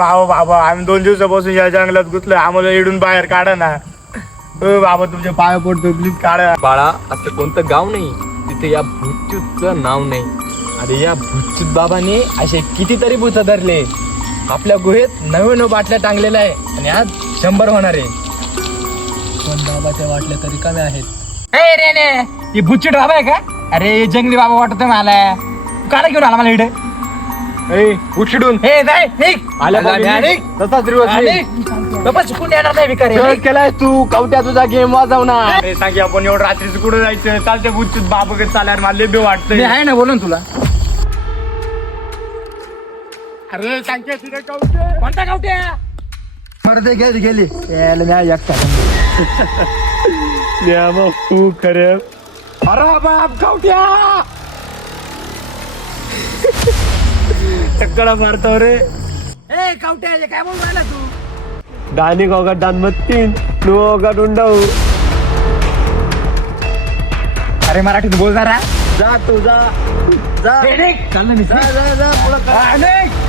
अहो बाबा आम्ही 2 दिवसापासून या जंगलात घुसलोय, आम्हाला इडून बाहेर काढा ना. बाबा तुमच्या पाया पडतो, प्लीज काढा. बाळा असं कोणतं गाव नाही तिथे या भूतच्यूतचं नाव नाही. अरे या भूतच्यूत बाबाने असे कितीतरी भूत धरले. आपल्या गुहेत 99 बाटल्या टांगलेल्या आहे आणि आज 100 होणार आहे. पण बाबाच्या बाटल्या तरी कमी आहेत. ए रे ने हे भूतचूट बाबा आहे का? अरे जंगली बाबा वाटतोय मला. काला घेऊन आला मला इकडे? उठडून हे नाही निघ. तसाच बाबा शिकून येणार नाही भिकारी. केलाय तू कवट्या तुझा गेम वाजवणार. अरे सांगी आपण एवढं रात्रीचं कुठं जायचं? चालते बुच्चूत बाबाकडे चालायला मला लय वाटतंय. मी आहे ना, बोलून तुला. अरे सांगते तिथे कवटे. कोणता गावट्या? मरते गेली. तू खरे अरे बाप कवट्या चक्करा मारतो रे. ए गावट्या हे काय बोलून राहिला तू? दानी गोगा दानमत्तीन तू गोगा डुंडाऊ. अरे मराठीत बोल जरा. जा तू जा चाललं मी. जा पुढं अनेक